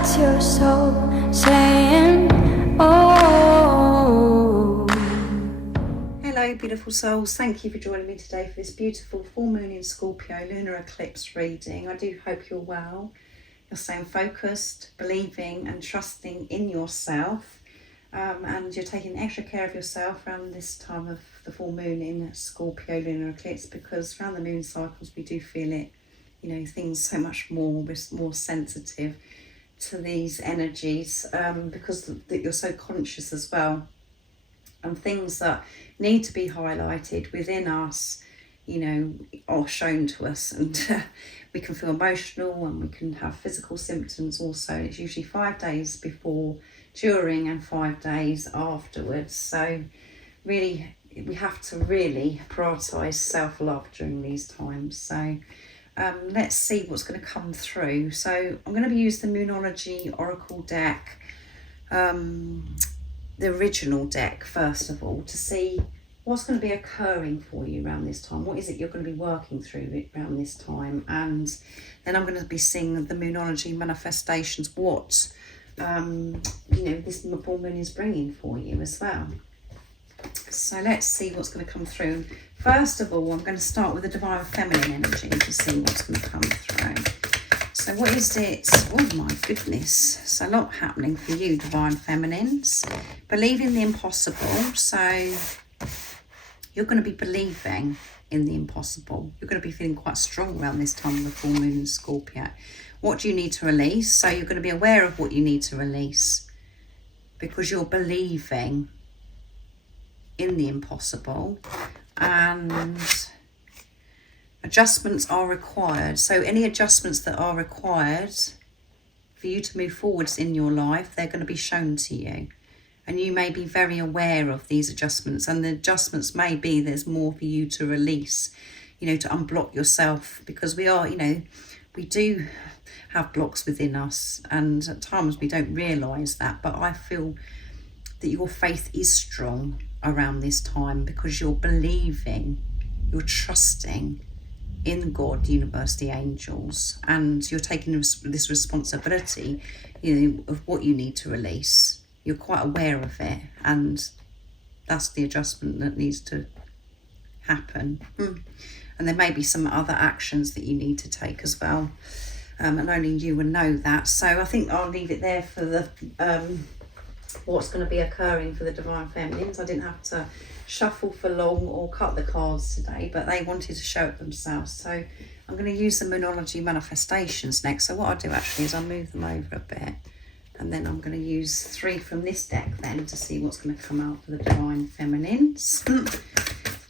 That's your soul saying, oh. Hello beautiful souls, thank you for joining me today for this beautiful full moon in Scorpio lunar eclipse reading. I do hope you're well, you're staying focused, believing and trusting in yourself, and you're taking extra care of yourself around this time of the full moon in Scorpio lunar eclipse, because around the moon cycles we do feel it, you know, things so much more, we're more sensitive to these energies, because that you're so conscious as well, and things that need to be highlighted within us, you know, are shown to us, and we can feel emotional and we can have physical symptoms also. It's usually 5 days before, during and 5 days afterwards. So really we have to really prioritize self-love during these times. So let's see what's going to come through. So I'm going to be using the Moonology Oracle deck, the original deck first of all, to see what's going to be occurring for you around this time. What is it you're going to be working through around this time? And then I'm going to be seeing the Moonology manifestations, what you know, this full moon is bringing for you as well. So let's see what's going to come through. First of all, I'm going to start with the Divine Feminine energy to see what's going to come through. So what is it? Oh my goodness. So a lot happening for you, Divine Feminines. Believing the impossible. So you're going to be believing in the impossible. You're going to be feeling quite strong around this time of the full moon in Scorpio. What do you need to release? So you're going to be aware of what you need to release, because you're believing in the impossible, and adjustments are required. So any adjustments that are required for you to move forwards in your life, they're going to be shown to you, and you may be very aware of these adjustments, and the adjustments may be there's more for you to release, you know, to unblock yourself, because we are, you know, we do have blocks within us, and at times we don't realize that, but I feel that your faith is strong around this time, because you're believing, you're trusting in God, the universe, the angels, and you're taking this responsibility, you know, of what you need to release. You're quite aware of it, and that's the adjustment that needs to happen. And there may be some other actions that you need to take as well, and only you will know that. So I think I'll leave it there for the what's going to be occurring for the Divine Feminines. I didn't have to shuffle for long or cut the cards today, but they wanted to show it themselves. So I'm going to use the Moonology manifestations next. So what I'll do actually is I'll move them over a bit, and then I'm going to use 3 from this deck then to see what's going to come out for the Divine Feminines.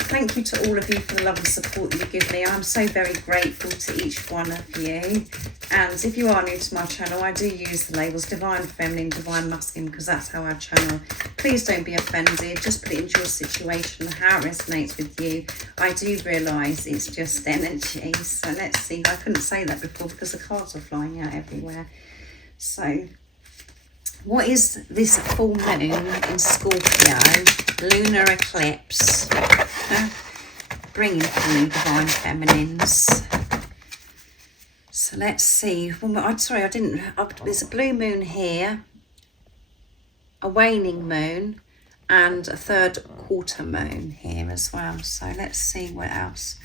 Thank you to all of you for the love and support that you give me. I'm so very grateful to each one of you. And if you are new to my channel, I do use the labels Divine Feminine, Divine Masculine, because that's how I channel. Please don't be offended. Just put it into your situation, how it resonates with you. I do realise it's just energy. So let's see. I couldn't say that before because the cards are flying out everywhere. So what is this full moon in Scorpio lunar eclipse bringing for you, Divine Feminines? So let's see. Sorry, I didn't. There's a blue moon here, a waning moon, and a 3rd quarter moon here as well. So let's see what else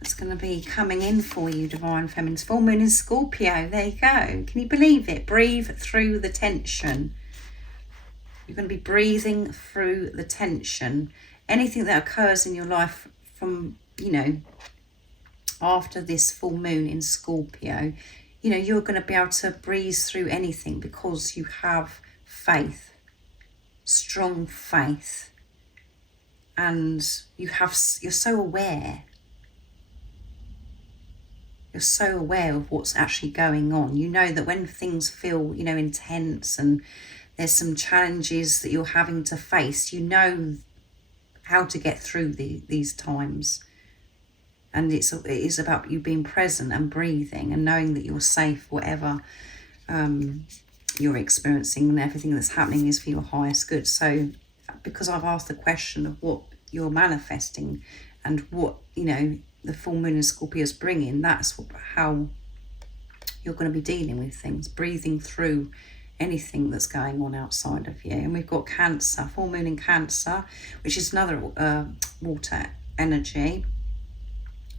that's going to be coming in for you, Divine Feminines. Full moon in Scorpio. There you go. Can you believe it? Breathe through the tension. You're going to be breathing through the tension. Anything that occurs in your life from, you know, after this full moon in Scorpio, you know, you're going to be able to breeze through anything because you have faith, strong faith, and you're so aware. You're so aware of what's actually going on. You know that when things feel, you know, intense and there's some challenges that you're having to face, you know how to get through these times. And it is about you being present and breathing and knowing that you're safe, whatever you're experiencing, and everything that's happening is for your highest good. So because I've asked the question of what you're manifesting and what, you know, the full moon in Scorpio is bringing, that's how you're going to be dealing with things, breathing through anything that's going on outside of you. And we've got Cancer, full moon in Cancer, which is another water energy.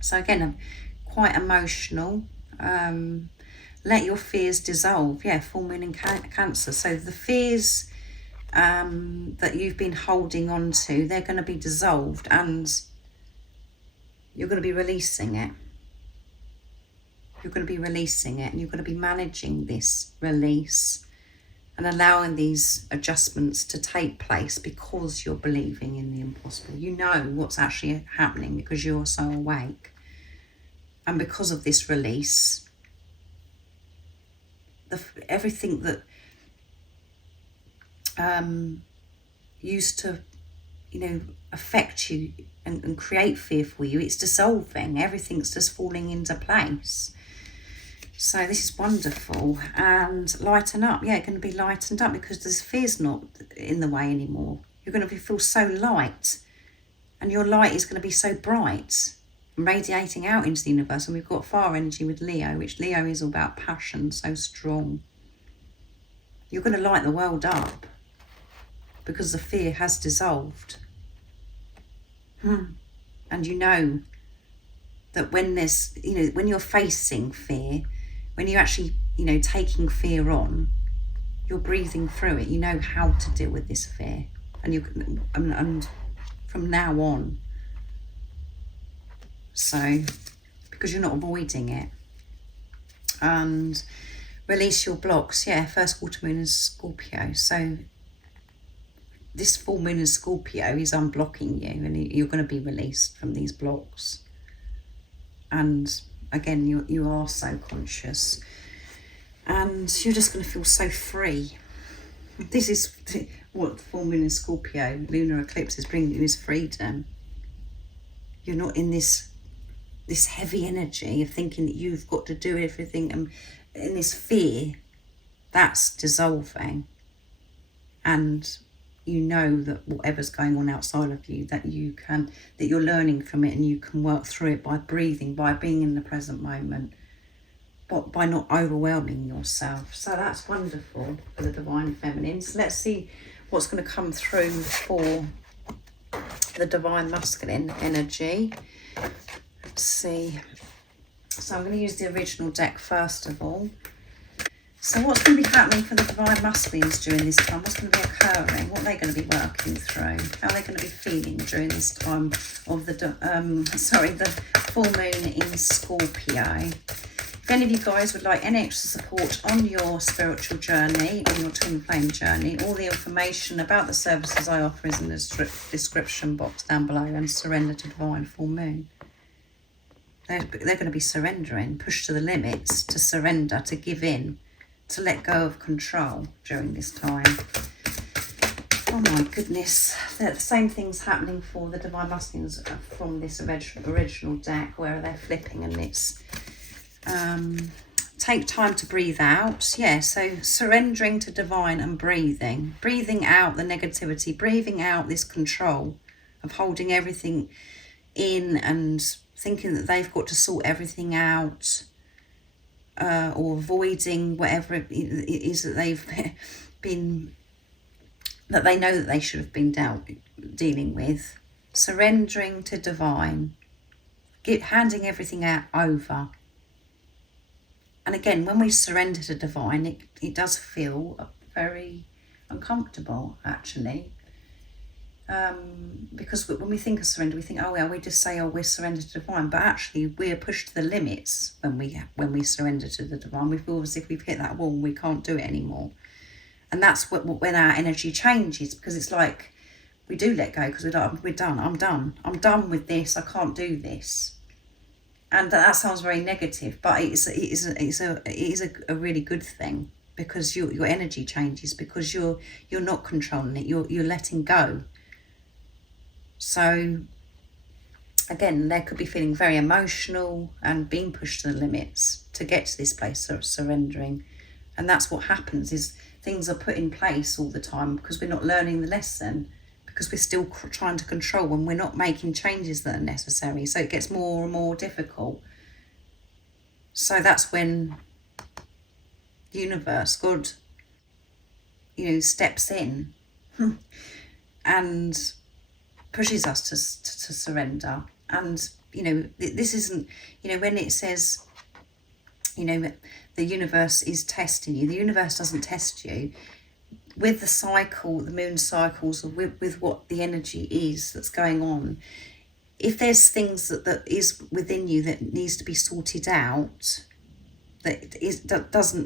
So again, quite emotional. Let your fears dissolve. Yeah, full moon in Cancer. So the fears that you've been holding on to, they're going to be dissolved, and you're going to be releasing it. You're going to be releasing it, and you're going to be managing this release and allowing these adjustments to take place because you're believing in the impossible. You know what's actually happening because you're so awake. And because of this release, everything that used to, affect you and create fear for you, it's dissolving. Everything's just falling into place. So this is wonderful. And lighten up. Yeah, going to be lightened up because this fear's not in the way anymore. You're going to feel so light, and your light is going to be so bright and radiating out into the universe. And we've got fire energy with Leo, which Leo is all about passion, so strong. You're going to light the world up because the fear has dissolved. And you know that when there's, when you're facing fear, when you're actually, taking fear on, you're breathing through it. You know how to deal with this fear. And from now on. So, because you're not avoiding it. And release your blocks. Yeah, first water moon is Scorpio. So this full moon in Scorpio is unblocking you, and you're going to be released from these blocks. And again, you are so conscious, and you're just going to feel so free. This is what full moon in Scorpio, lunar eclipse, is bringing you, is freedom. You're not in this heavy energy of thinking that you've got to do everything, and in this fear, that's dissolving. And you know that whatever's going on outside of you, that you're learning from it, and you can work through it by breathing, by being in the present moment, but by not overwhelming yourself. So that's wonderful for the Divine Feminine. So let's see what's going to come through for the Divine Masculine energy. Let's see. So I'm going to use the original deck first of all. So what's going to be happening for the Divine Masculines during this time? What's going to be occurring? What are they going to be working through? How are they going to be feeling during this time of the full moon in Scorpio? If any of you guys would like any extra support on your spiritual journey, on your twin flame journey, all the information about the services I offer is in the description box down below, and Surrender to Divine Full Moon. They're going to be surrendering, pushed to the limits, to surrender, to give in, to let go of control during this time. Oh my goodness. The same thing's happening for the Divine Masculines from this original deck, where they're flipping, and it's take time to breathe out. Yeah, so surrendering to divine and breathing. Breathing out the negativity, breathing out this control of holding everything in and thinking that they've got to sort everything out. Or avoiding whatever it is that they've been, that they know that they should have been dealing with. Surrendering to divine, handing everything over. And again, when we surrender to divine, it does feel very uncomfortable, actually. Because when we think of surrender, we think, oh yeah, we just say, oh, we're surrendered to divine, but actually we are pushed to the limits when we surrender to the divine. We feel as if we've hit that wall and we can't do it anymore. And that's when our energy changes, because it's like we do let go, because we're done. I'm done with this. I can't do this. And that sounds very negative, but it is a really good thing, because your energy changes, because you're not controlling it. You're letting go. So again, they could be feeling very emotional and being pushed to the limits to get to this place of surrendering. And that's what happens, is things are put in place all the time because we're not learning the lesson, because we're still trying to control when we're not making changes that are necessary. So it gets more and more difficult. So that's when universe, God, you know, steps in and pushes us to surrender. And, you know, this isn't, you know, when it says, you know, the universe is testing you, the universe doesn't test you. With the cycle, the moon cycles, or with what the energy is that's going on, if there's things that is within you that needs to be sorted out, isn't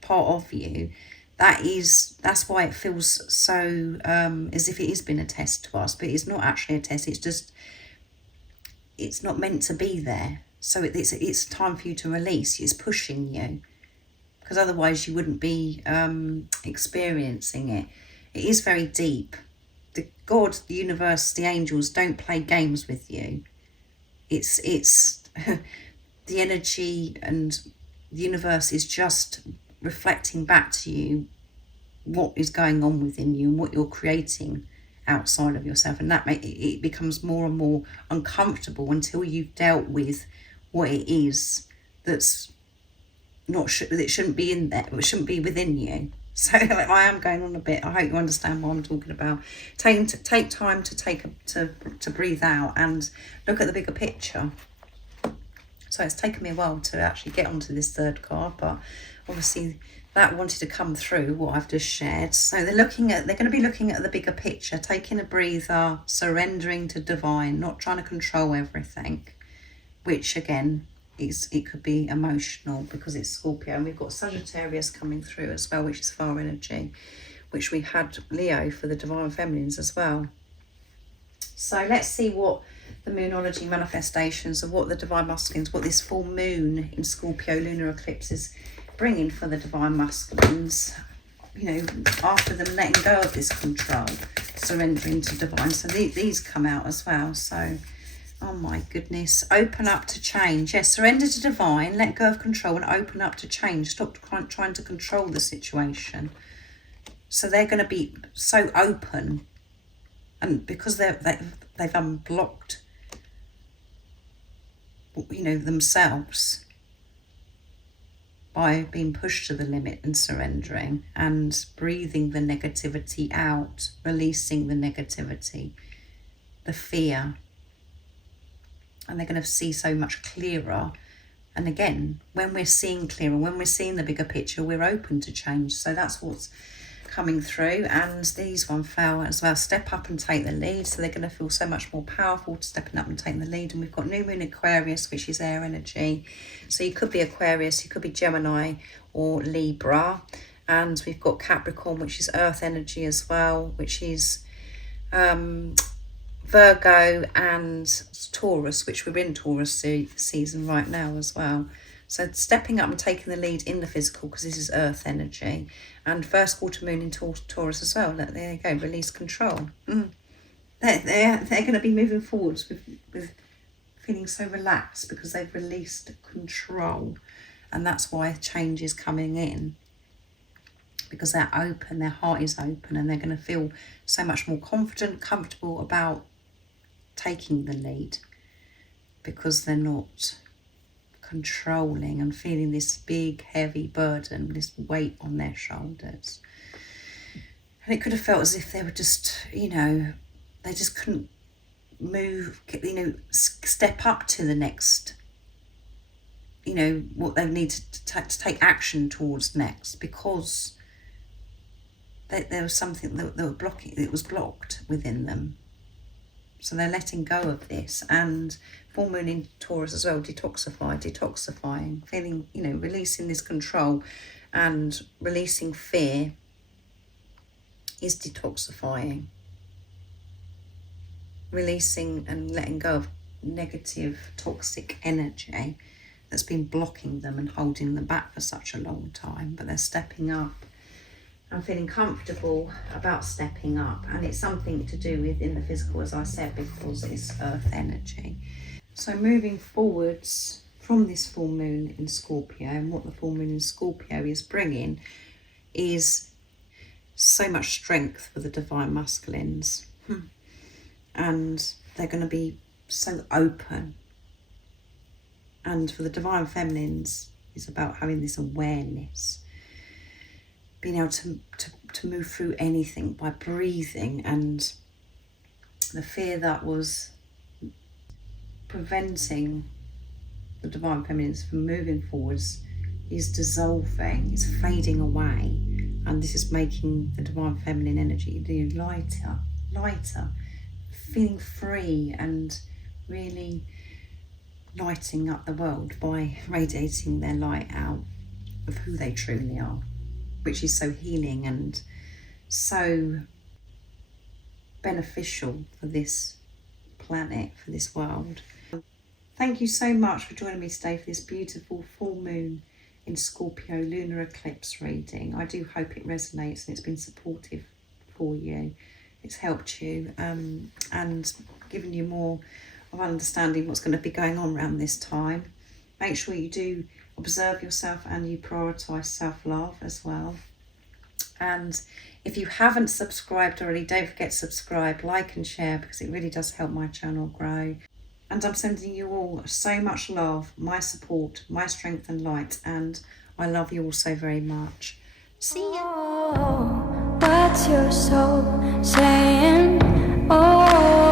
part of you, that's why it feels so as if it has been a test to us, but it's not actually a test. It's just, it's not meant to be there. So it's time for you to release. It's pushing you, because otherwise you wouldn't be experiencing it. It is very deep. The God, the universe, the angels don't play games with you. It's the energy, and the universe is just reflecting back to you what is going on within you and what you're creating outside of yourself. And that it becomes more and more uncomfortable until you've dealt with what it is that's not that it shouldn't be in there, it shouldn't be within you. So I am going on a bit. I hope you understand what I'm talking about. Take time to breathe out and look at the bigger picture. So it's taken me a while to actually get onto this third card, but obviously that wanted to come through what I've just shared. So they're going to be looking at the bigger picture, taking a breather, surrendering to divine, not trying to control everything, which again, it could be emotional because it's Scorpio, and we've got Sagittarius coming through as well, which is fire energy, which we had Leo for the divine feminines as well. So let's see what the moonology manifestations of what the divine masculines, what this full moon in Scorpio lunar eclipse is bringing for the divine masculines, you know, after them letting go of this control, surrendering to divine. So these come out as well. So, oh my goodness, open up to change. Yes, surrender to divine, let go of control and open up to change. Stop trying to control the situation. So they're going to be so open, and because they've unblocked, you know, themselves by being pushed to the limit and surrendering and breathing the negativity out, releasing the negativity, the fear. And they're going to see so much clearer. And again, when we're seeing clearer, when we're seeing the bigger picture, we're open to change. So that's what's coming through. And these one fell as well. Step up and take the lead. So they're going to feel so much more powerful stepping up and taking the lead. And we've got new moon Aquarius, which is air energy. So you could be Aquarius, you could be Gemini or Libra. And we've got Capricorn, which is earth energy as well, which is Virgo and Taurus, which we're in Taurus season right now as well. So stepping up and taking the lead in the physical, because this is earth energy. And first quarter moon in Taurus as well. There you go, release control. They're going to be moving forwards with feeling so relaxed because they've released control. And that's why change is coming in. Because they're open, their heart is open, and they're going to feel so much more confident, comfortable about taking the lead, because they're not controlling and feeling this big heavy burden, this weight on their shoulders. And it could have felt as if they were just, you know, they just couldn't move, you know, step up to the next, you know, what they need to take action towards next, because there was something that was blocked within them. So they're letting go of this. And full moon in Taurus as well, detoxifying, feeling, you know, releasing this control and releasing fear is detoxifying. Releasing and letting go of negative, toxic energy that's been blocking them and holding them back for such a long time. But they're stepping up. I'm feeling comfortable about stepping up, and it's something to do with in the physical, as I said, because it's earth energy. So moving forwards from this full moon in Scorpio, and what the full moon in Scorpio is bringing is so much strength for the divine masculines. And they're going to be so open. And for the divine feminines, It's about having this awareness, being able to move through anything by breathing, and the fear that was preventing the divine feminines from moving forwards is dissolving, it's fading away, and this is making the divine feminine energy lighter, feeling free, and really lighting up the world by radiating their light out of who they truly are, which is so healing and so beneficial for this planet, for this world. Thank you so much for joining me today for this beautiful full moon in Scorpio lunar eclipse reading. I do hope it resonates and it's been supportive for you. It's helped you and given you more of understanding what's going to be going on around this time. Make sure you do observe yourself and you prioritise self-love as well. And if you haven't subscribed already, don't forget to subscribe, like and share, because it really does help my channel grow. And I'm sending you all so much love, my support, my strength and light, and I love you all so very much. See ya. Oh, what's your soul saying? Oh.